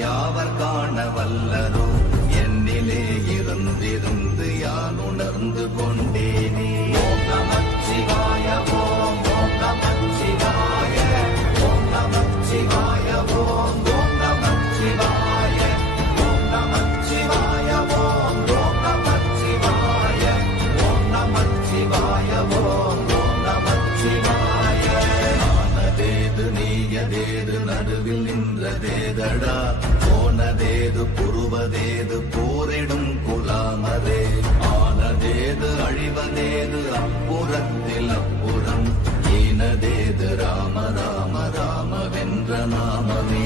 யாவர் காண வல்லரோ என்னிலே இருந்திருந்து யான் உணர்ந்து கொண்டேனே. ஓம் நமச்சிவாய ஓம் ஓம் நமச்சிவாய ஓம் நமச்சிவாய ஓம் ஓம் நமச்சிவாய ஓம் நமச்சிவாய ஓம் ஓம் நமச்சிவாய ஓம் நமச்சிவாய ஓம் ஓம் நமச்சிவாய. ஆனதேது நீயதேது நடுவில் நின்றதேதடா போனதேது புருவதேது போரிடும் குலாமரே. ஆனதேது அழிவதேது அப்புறத்தில் அப்புறம் ஈனதேது ராம ராம ராம வென்ற நாமமே.